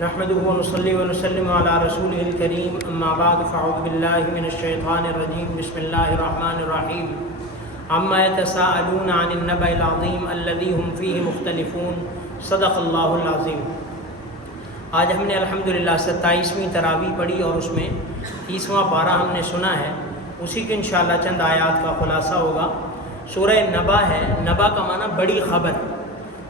نحمده ونصلي ونسلم على رسوله الكريم اما بعد فاعوذ بالله من الشيطان الرجيم بسم الله الرحمن الرحيم عما يتساءلون عن النبأ العظيم الذي هم فيه مختلفون صدق اللہ العظیم۔ آج ہم نے الحمدللہ 27ویں تراویح پڑھی اور اس میں 30واں پارہ ہم نے سنا ہے، اسی کے انشاءاللہ چند آیات کا خلاصہ ہوگا۔ سورہ نبا ہے، نبا کا معنی بڑی خبر،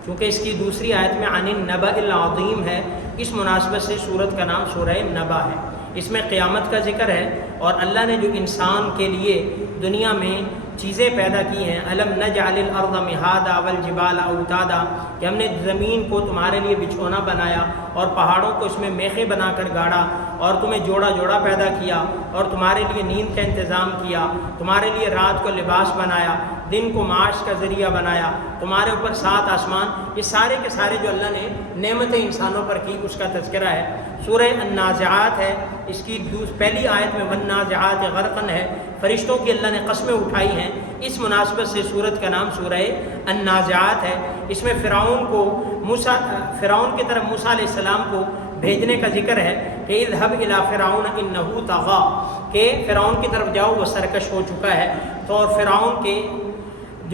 کیونکہ اس کی دوسری آیت میں عن النبأ العظیم ہے، اس مناسبت سے سورت کا نام سورہ نبا ہے۔ اس میں قیامت کا ذکر ہے اور اللہ نے جو انسان کے لیے دنیا میں چیزیں پیدا کی ہیں، الم نجعل الارض مہادا والجبال اوتادا، کہ ہم نے زمین کو تمہارے لیے بچھونا بنایا اور پہاڑوں کو اس میں میخیں بنا کر گاڑا اور تمہیں جوڑا جوڑا پیدا کیا اور تمہارے لیے نیند کا انتظام کیا، تمہارے لیے رات کو لباس بنایا، دن کو معاش کا ذریعہ بنایا، تمہارے اوپر 7 آسمان، یہ سارے کے سارے جو اللہ نے نعمتیں انسانوں پر کی اس کا تذکرہ ہے۔ سورہ النازعات ہے، اس کی پہلی آیت میں والنازعات غرقا ہے، فرشتوں کی اللہ نے قسمیں اٹھائی ہیں، اس مناسبت سے سورت کا نام سورہ النازعات ہے۔ اس میں فرعون کی طرف موسیٰ علیہ السلام کو بھیجنے کا ذکر ہے کہ اذهب الى فرعون انه طغى، کہ فرعون کی طرف جاؤ وہ سرکش ہو چکا ہے، تو اور فرعون کے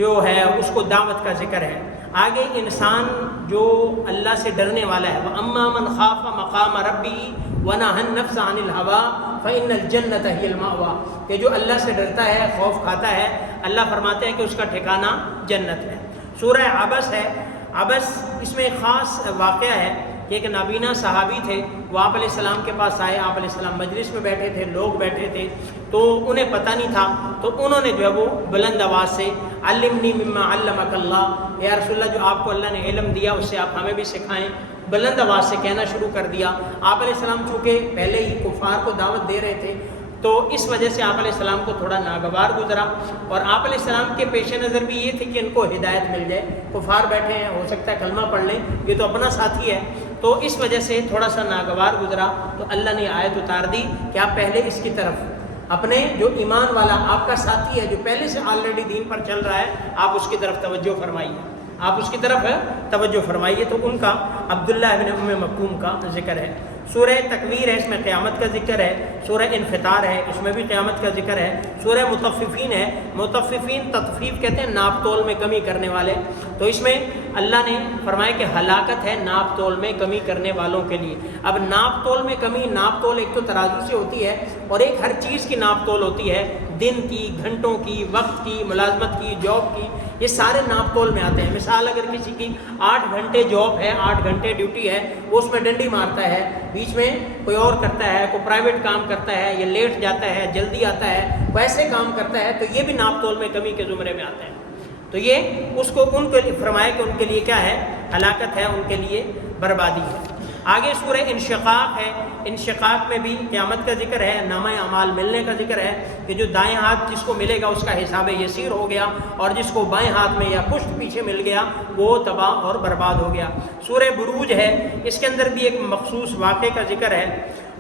جو ہے اس کو دعوت کا ذکر ہے۔ آگے انسان جو اللہ سے ڈرنے والا ہے، وَأَمَّا مَنْ خَافَ مَقَامَ رَبِّهِ وَنَهَى النَّفْسَ عَنِ الْهَوَىٰ فَإِنَّ الْجَنَّةَ هِيَ الْمَأْوَىٰ، کہ جو اللہ سے ڈرتا ہے، خوف کھاتا ہے، اللہ فرماتے ہیں کہ اس کا ٹھکانہ جنت ہے۔ سورہ عبس ہے، عبس اس میں ایک خاص واقعہ ہے کہ ایک نابینا صحابی تھے، وہ آپ علیہ السلام کے پاس آئے، آپ علیہ السلام مجلس میں بیٹھے تھے، لوگ بیٹھے تھے، تو انہیں پتہ نہیں تھا، تو انہوں نے جو ہے وہ بلند آواز سے علمنی مما علمک اللہ، یا رسول اللہ جو آپ کو اللہ نے علم دیا اس سے آپ ہمیں بھی سکھائیں، بلند آواز سے کہنا شروع کر دیا۔ آپ علیہ السلام چونکہ پہلے ہی کفار کو دعوت دے رہے تھے تو اس وجہ سے آپ علیہ السلام کو تھوڑا ناگوار گزرا، اور آپ علیہ السلام کے پیش نظر بھی یہ تھی کہ ان کو ہدایت مل جائے، کفار بیٹھے ہیں، ہو سکتا ہے کلمہ پڑھ لیں، یہ تو اپنا ساتھی ہے، تو اس وجہ سے تھوڑا سا ناگوار گزرا، تو اللہ نے آیت اتار دی کہ آپ پہلے اس کی طرف اپنے جو ایمان والا آپ کا ساتھی ہے جو پہلے سے آلریڈی دین پر چل رہا ہے، آپ اس کی طرف توجہ فرمائیے، آپ اس کی طرف توجہ فرمائیے۔ تو ان کا عبداللہ ابن ام مکتوم کا ذکر ہے۔ سورہ تکویر ہے، اس میں قیامت کا ذکر ہے۔ سورہ انفطار ہے، اس میں بھی قیامت کا ذکر ہے۔ سورہ مطففین ہے، مطففین تطفیف کہتے ہیں ناپ تول میں کمی کرنے والے، تو اس میں اللہ نے فرمایا کہ ہلاکت ہے ناپ تول میں کمی کرنے والوں کے لیے۔ اب ناپ تول میں کمی، ناپ تول ایک تو ترازو سے ہوتی ہے اور ایک ہر چیز کی ناپ تول ہوتی ہے، دن کی، گھنٹوں کی، وقت کی، ملازمت کی، جاب کی، یہ سارے ناپ تول میں آتے ہیں۔ مثال اگر کسی کی 8 گھنٹے جاب ہے، 8 گھنٹے ڈیوٹی ہے، وہ اس میں ڈنڈی مارتا ہے، بیچ میں کوئی اور کرتا ہے، کوئی پرائیویٹ کام کرتا ہے، یا لیٹ جاتا ہے، جلدی آتا ہے، ویسے کام کرتا ہے، تو یہ بھی ناپ تول میں کمی کے زمرے میں آتے ہیں۔ تو یہ اس کو ان کے لیے فرمایا کہ ان کے لیے کیا ہے، ہلاکت ہے، ان کے لیے بربادی ہے۔ آگے سورہ انشقاق ہے، انشقاق میں بھی قیامت کا ذکر ہے، نامہ اعمال ملنے کا ذکر ہے کہ جو دائیں ہاتھ جس کو ملے گا اس کا حساب یسیر ہو گیا، اور جس کو بائیں ہاتھ میں یا پشت پیچھے مل گیا وہ تباہ اور برباد ہو گیا۔ سورہ بروج ہے، اس کے اندر بھی ایک مخصوص واقعے کا ذکر ہے،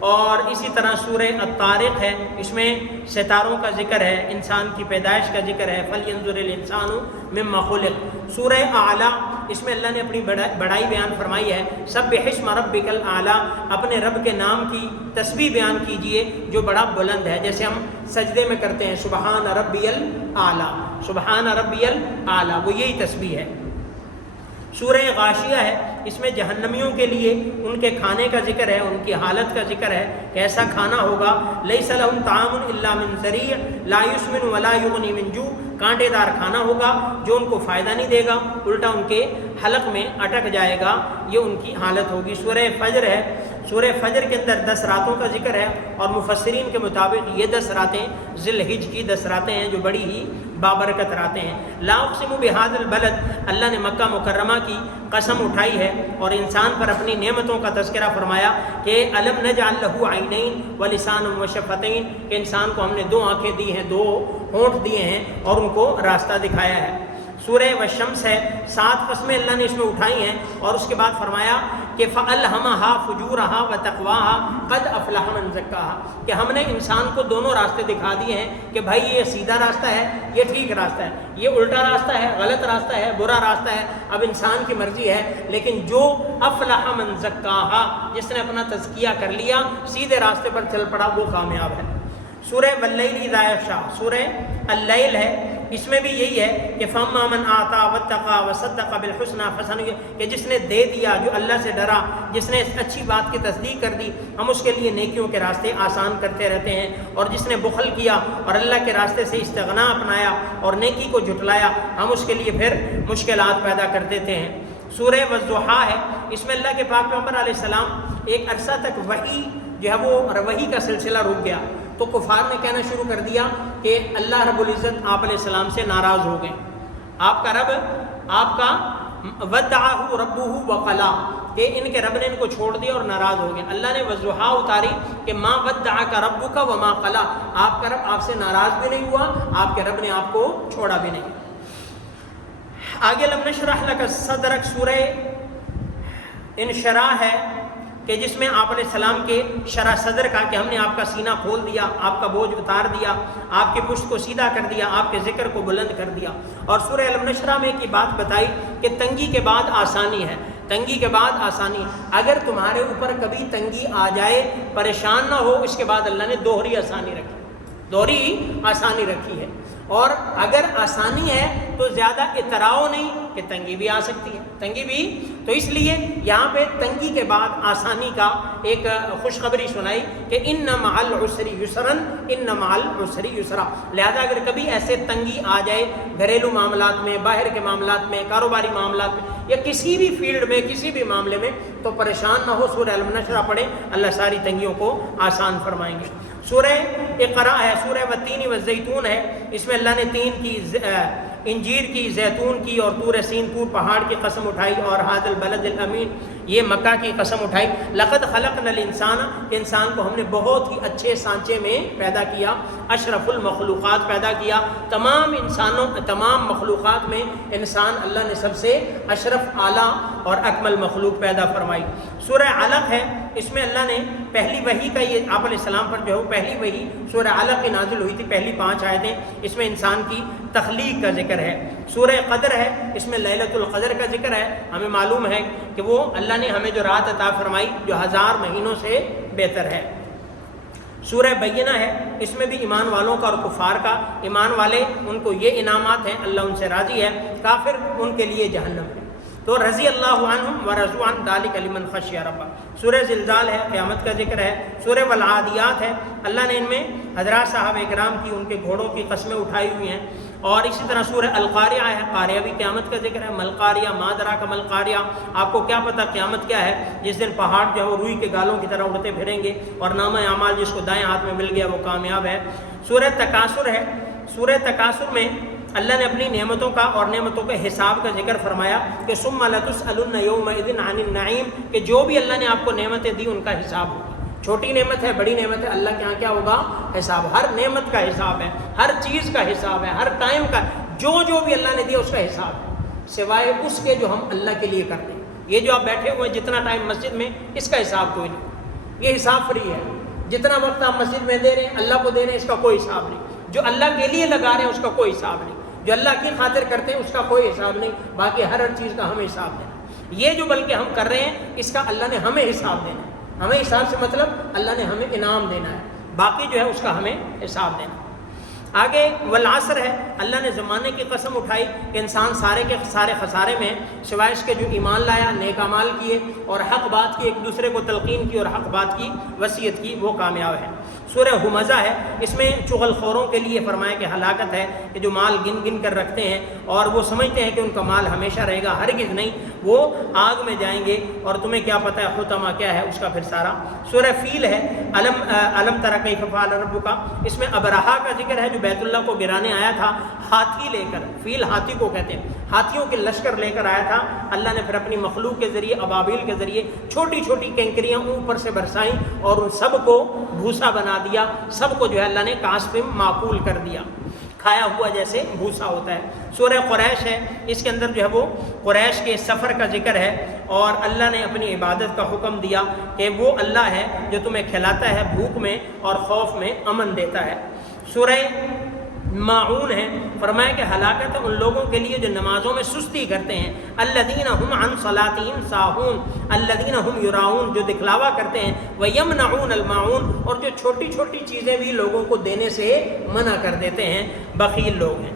اور اسی طرح سورہ الطارق ہے، اس میں ستاروں کا ذکر ہے، انسان کی پیدائش کا ذکر ہے، فَلْيَنظُرِ الْإِنسَانُ مِمَّا خُلِقَ۔ سورہ اعلیٰ، اس میں اللہ نے اپنی بڑائی بیان فرمائی ہے، سبح اسم ربک الاعلیٰ، اپنے رب کے نام کی تسبیح بیان کیجئے جو بڑا بلند ہے، جیسے ہم سجدے میں کرتے ہیں سبحان ربی الاعلیٰ، سبحان ربی الاعلیٰ، وہ یہی تسبیح ہے۔ سورہ غاشیہ ہے، اس میں جہنمیوں کے لیے ان کے کھانے کا ذکر ہے، ان کی حالت کا ذکر ہے کہ ایسا کھانا ہوگا، لیس لہم طعام الا من ضریع لا یسمن ولا یغنی من جوع، کانٹے دار کھانا ہوگا جو ان کو فائدہ نہیں دے گا، الٹا ان کے حلق میں اٹک جائے گا، یہ ان کی حالت ہوگی۔ سورہ فجر ہے، سورہ فجر کے اندر 10 راتوں کا ذکر ہے، اور مفسرین کے مطابق یہ 10 راتیں ذی الحجہ کی 10 راتیں ہیں جو بڑی ہی بابرکت راتیں ہیں۔ لا اقسم بہذا البلد، اللہ نے مکہ مکرمہ کی قسم اٹھائی ہے اور انسان پر اپنی نعمتوں کا تذکرہ فرمایا کہ الم نجعل لہ عینین ولسانا وشفتین، کہ انسان کو ہم نے 2 آنکھیں دی ہیں، 2 ہونٹ دیے ہیں اور ان کو راستہ دکھایا ہے۔ سورہ والشمس ہے، 7 قسمیں اللہ نے اس میں اٹھائی ہیں، اور اس کے بعد فرمایا کہ فَأَلْهَمَهَا فُجُورَهَا وَتَقْوَاهَا قَدْ أَفْلَحَ مَنْ زَكَّاهَا، کہ ہم نے انسان کو دونوں راستے دکھا دیے ہیں کہ بھائی یہ سیدھا راستہ ہے، یہ ٹھیک راستہ ہے، یہ الٹا راستہ ہے، غلط راستہ ہے، برا راستہ ہے، اب انسان کی مرضی ہے، لیکن جو افلح من زکاہا، جس نے اپنا تزکیہ کر لیا، سیدھے راستے پر چل پڑا، وہ کامیاب ہے۔ سورہ واللیل اذا یغشی، سورہ اللیل ہے، اس میں بھی یہی ہے کہ فَأَمَّا مَنْ آتَى وَاتَّقَى وَصَدَّقَ بِالْحُسْنَى فَسَنُيَسِّرُهُ، کہ جس نے دے دیا، جو اللہ سے ڈرا، جس نے اچھی بات کی تصدیق کر دی، ہم اس کے لیے نیکیوں کے راستے آسان کرتے رہتے ہیں، اور جس نے بخل کیا اور اللہ کے راستے سے استغنا اپنایا اور نیکی کو جھٹلایا، ہم اس کے لیے پھر مشکلات پیدا کر دیتے ہیں۔ سورہ والضحیٰ ہے، اس میں اللہ کے پاک پیغمبر علیہ السلام ایک عرصہ تک وحی جو ہے وہ وحی کا سلسلہ رک گیا، تو کفار نے کہنا شروع کر دیا کہ اللہ رب العزت آپ علیہ السلام سے ناراض ہو گئے، آپ کا رب، آپ کا ودعہ ربہ وقلا، کہ ان کے رب نے ان کو چھوڑ دیا اور ناراض ہو گئے۔ اللہ نے والضحیٰ اتاری کہ ما ودعک ربک وما قلا، آپ کا رب آپ سے ناراض بھی نہیں ہوا، آپ کے رب نے آپ کو چھوڑا بھی نہیں۔ آگے الم نشرح لک صدرک، سورہ انشراح ہے کہ جس میں آپ علیہ السلام کے شرح صدر کا کہ ہم نے آپ کا سینہ کھول دیا، آپ کا بوجھ اتار دیا، آپ کی پشت کو سیدھا کر دیا، آپ کے ذکر کو بلند کر دیا۔ اور سورہ الم نشرح میں کی بات بتائی کہ تنگی کے بعد آسانی ہے، تنگی کے بعد آسانی ہے۔ اگر تمہارے اوپر کبھی تنگی آ جائے، پریشان نہ ہو، اس کے بعد اللہ نے دوہری آسانی رکھی، دوہری آسانی رکھی ہے۔ اور اگر آسانی ہے تو زیادہ اتراؤ نہیں کہ تنگی بھی آ سکتی ہے، تنگی بھی، تو اس لیے یہاں پہ تنگی کے بعد آسانی کا ایک خوشخبری سنائی کہ ان مع العسر یسرا، ان مع العسر یسرا۔ لہذا اگر کبھی ایسے تنگی آ جائے گھریلو معاملات میں، باہر کے معاملات میں، کاروباری معاملات میں، یا کسی بھی فیلڈ میں، کسی بھی معاملے میں، تو پریشان نہ ہو، سورہ الم نشرح پڑھیں، اللہ ساری تنگیوں کو آسان فرمائیں گے۔ سورہ اقرا ہے، سورہ والتین والزیتون ہے، اس میں اللہ نے تین کی، انجیر کی، زیتون کی اور طور سین، طور پہاڑ کی قسم اٹھائی، اور ھذا البلد الامین، یہ مکہ کی قسم اٹھائی۔ لقد خلقنا الانسان، انسان کو ہم نے بہت ہی اچھے سانچے میں پیدا کیا، اشرف المخلوقات پیدا کیا، تمام انسانوں، تمام مخلوقات میں انسان اللہ نے سب سے اشرف، اعلیٰ اور اکمل مخلوق پیدا فرمائی۔ سورہ علق ہے، اس میں اللہ نے پہلی وحی کا، یہ آپ علیہ السلام پر جو ہے وہ پہلی وحی سورہ علق کی نازل ہوئی تھی، پہلی 5 آیتیں، اس میں انسان کی تخلیق کا ذکر ہے۔ سورہ قدر ہے، اس میں لیلۃ القدر کا ذکر ہے۔ ہمیں معلوم ہے کہ وہ اللہ نے ہمیں جو رات عطا فرمائی جو 1000 مہینوں سے بہتر ہے۔ سورہ بینہ ہے، اس میں بھی ایمان والوں کا اور کفار کا، ایمان والے ان کو یہ انعامات ہیں، اللہ ان سے راضی ہے، کافر ان کے لیے جہنم ہے۔ تو رضی اللہ عنہم ورضوا عن ذلک لمن خشی ربہ۔ سورہ زلزال ہے، قیامت کا ذکر ہے۔ سورہ والعادیات ہے، اللہ نے ان میں حضرات صحابہ کرام کی، ان کے گھوڑوں کی قسمیں اٹھائی ہوئی ہیں۔ اور اسی طرح سورہ القاریہ ہے، قاریہ بھی قیامت کا ذکر ہے۔ ملقاریہ، ما ادراک ملقاریہ، آپ کو کیا پتہ قیامت کیا ہے؟ جس دن پہاڑ جو ہے وہ روئی کے گالوں کی طرح اڑتے پھریں گے، اور نامہ اعمال جس کو دائیں ہاتھ میں مل گیا وہ کامیاب ہے۔ سورہ تکاثر ہے، سورہ تکاثر میں اللہ نے اپنی نعمتوں کا اور نعمتوں کے حساب کا ذکر فرمایا کہ ثم لتسألن یومئذ عن النعیم، کہ جو بھی اللہ نے آپ کو نعمتیں دی ان کا حساب ہوگا۔ چھوٹی نعمت ہے، بڑی نعمت ہے، اللہ کے ہاں کیا ہوگا؟ حساب۔ ہر نعمت کا حساب ہے، ہر چیز کا حساب ہے، ہر ٹائم کا، جو بھی اللہ نے دیا اس کا حساب ہے، سوائے اس کے جو ہم اللہ کے لیے کرتے ہیں۔ یہ جو آپ بیٹھے ہوئے جتنا ٹائم مسجد میں، اس کا حساب کوئی نہیں، یہ حساب فری ہے۔ جتنا وقت آپ مسجد میں دے رہے ہیں، اللہ کو دے رہے ہیں، اس کا کوئی حساب نہیں۔ جو اللہ کے لیے لگا رہے ہیں اس کا کوئی حساب نہیں، جو اللہ کی خاطر کرتے ہیں اس کا کوئی حساب نہیں۔ باقی ہر چیز کا ہمیں حساب دینا، یہ جو بلکہ ہم کر رہے ہیں اس کا اللہ نے ہمیں حساب دینا ہے۔ ہمیں حساب سے مطلب اللہ نے ہمیں انعام دینا ہے، باقی جو ہے اس کا ہمیں حساب دینا ہے۔ آگے والعصر ہے، اللہ نے زمانے کی قسم اٹھائی کہ انسان سارے کے سارے خسارے میں سوائے اس کے جو ایمان لایا، نیک اعمال کیے اور حق بات کی، ایک دوسرے کو تلقین کی اور حق بات کی، وصیت کی، وہ کامیاب ہے۔ سورہ ہمزہ ہے، اس میں چغل خوروں کے لیے فرمایا کہ ہلاکت ہے کہ جو مال گن گن کر رکھتے ہیں اور وہ سمجھتے ہیں کہ ان کا مال ہمیشہ رہے گا، ہرگز نہیں، وہ آگ میں جائیں گے، اور تمہیں کیا پتہ ہے خطمہ کیا ہے اس کا پھر سارا۔ سورہ فیل ہے، علم تری کیف فعل ربک، اس میں ابرہا کا ذکر ہے جو بیت اللہ کو گرانے آیا تھا ہاتھی لے کر، فیل ہاتھی کو کہتے ہیں، ہاتھیوں کے لشکر لے کر آیا تھا۔ اللہ نے پھر اپنی مخلوق کے ذریعے، ابابیل کے ذریعے چھوٹی چھوٹی کنکریاں اوپر سے برسائیں اور ان سب کو بھوسا بنا دیا، سب کو جو ہے اللہ نے کاسب معقول کر دیا، کھایا ہوا جیسے بھوسا ہوتا ہے۔ سورہ قریش ہے، اس کے اندر جو ہے وہ قریش کے سفر کا ذکر ہے، اور اللہ نے اپنی عبادت کا حکم دیا کہ وہ اللہ ہے جو تمہیں کھلاتا ہے بھوک میں اور خوف میں امن دیتا ہے۔ سورہ ماعون ہے، فرمایا کہ ہلاکت ہے ان لوگوں کے لیے جو نمازوں میں سستی کرتے ہیں، الذین هم عن صلاتهم ساہون الذین هم یراؤون، جو دکھلاوا کرتے ہیں، ویمنعون الماعون، اور جو چھوٹی چھوٹی چیزیں بھی لوگوں کو دینے سے منع کر دیتے ہیں، بخیل لوگ ہیں۔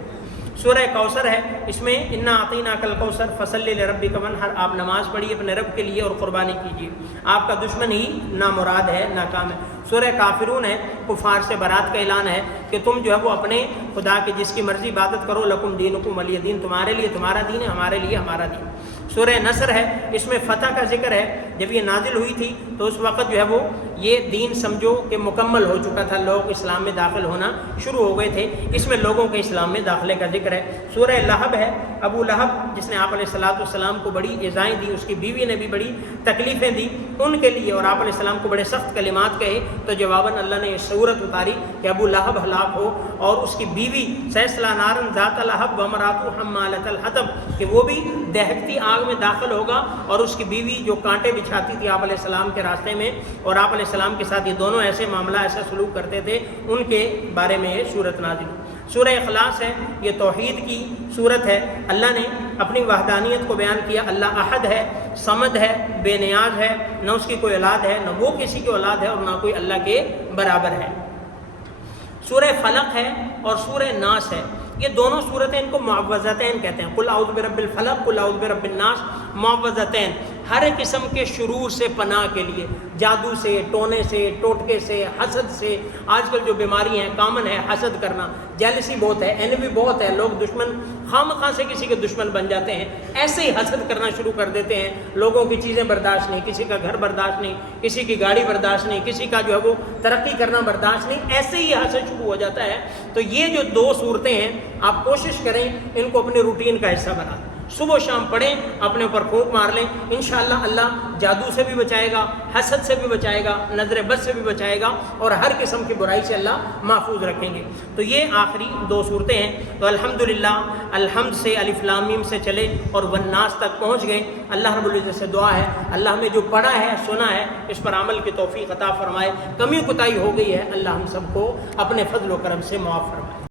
سورہ کوثر ہے، اس میں انا اعطیناک الکوثر فصلی لربک وانحر، آپ نماز پڑھیے اپنے رب کے لیے اور قربانی کیجیے، آپ کا دشمن ہی نامراد ہے، ناکام ہے۔ سورہ کافرون ہے، کفار سے برات کا اعلان ہے کہ تم جو ہے وہ اپنے خدا کی جس کی مرضی عبادت کرو، لکم دینکم ولی دین، تمہارے لیے تمہارا دین ہے، ہمارے لیے ہمارا دین۔ سورہ نصر ہے، اس میں فتح کا ذکر ہے، جب یہ نازل ہوئی تھی تو اس وقت جو ہے وہ یہ دین سمجھو کہ مکمل ہو چکا تھا، لوگ اسلام میں داخل ہونا شروع ہو گئے تھے، اس میں لوگوں کے اسلام میں داخلے کا ذکر ہے۔ سورہ لہب ہے، ابو لہب جس نے آپ علیہ السلام کو بڑی ایذائیں دی، اس کی بیوی نے بھی بڑی تکلیفیں دی ان کے لیے، اور آپ علیہ السلام کو بڑے سخت کلمات کہے، تو جواباً اللہ نے یہ صورت اتاری کہ ابو لہب ہلاک ہو اور اس کی بیوی سیصلی نارا ذات لہب وامرأتہ حمالۃ الحطب، کہ وہ بھی دہکتی آگ میں داخل ہوگا، اور اس کی بیوی جو کانٹے بچھاتی تھی آپ علیہ السلام کے راستے میں، اور آپ علیہ السلام کے ساتھ یہ دونوں ایسے معاملہ ایسا سلوک کرتے تھے، ان کے بارے میں یہ صورت نازل ہوئی۔ سورہ اخلاص ہے، یہ توحید کی صورت ہے، اللہ نے اپنی وحدانیت کو بیان کیا، اللہ احد ہے، صمد ہے، بے نیاز ہے، نہ اس کی کوئی اولاد ہے، نہ وہ کسی کی اولاد ہے، اور نہ کوئی اللہ کے برابر ہے۔ سورہ فلق ہے اور سورہ ناس ہے، یہ دونوں صورتیں ان کو معوذتین کہتے ہیں، قل اعوذ برب الفلق قل اعوذ برب الناس، معوذتین، ہر قسم کے شرور سے پناہ کے لیے، جادو سے، ٹونے سے، ٹوٹکے سے، حسد سے، آج کل جو بیماری ہیں کامن ہے حسد کرنا، جیلسی بہت ہے، اینوی بہت ہے، لوگ دشمن خواہ سے کسی کے دشمن بن جاتے ہیں، ایسے ہی حسد کرنا شروع کر دیتے ہیں، لوگوں کی چیزیں برداشت نہیں، کسی کا گھر برداشت نہیں، کسی کی گاڑی برداشت نہیں، کسی کا جو ہے وہ ترقی کرنا برداشت نہیں، ایسے ہی حسد شروع ہو جاتا ہے۔ تو یہ جو دو صورتیں ہیں آپ کوشش کریں ان کو اپنے روٹین کا حصہ بنا دیں، صبح و شام پڑھیں، اپنے اوپر پھونک مار لیں، انشاءاللہ اللہ جادو سے بھی بچائے گا، حسد سے بھی بچائے گا، نظر بد سے بھی بچائے گا، اور ہر قسم کی برائی سے اللہ محفوظ رکھیں گے۔ تو یہ آخری دو صورتیں ہیں۔ تو الحمدللہ الحمد سے الف لام میم سے چلے اور والناس تک پہنچ گئے۔ اللہ رب العزت سے دعا ہے اللہ ہمیں جو پڑھا ہے سنا ہے اس پر عمل کی توفیق عطا فرمائے، کمی کوتاہی ہو گئی ہے اللہ ہم سب کو اپنے فضل و کرم سے معاف فرمائے۔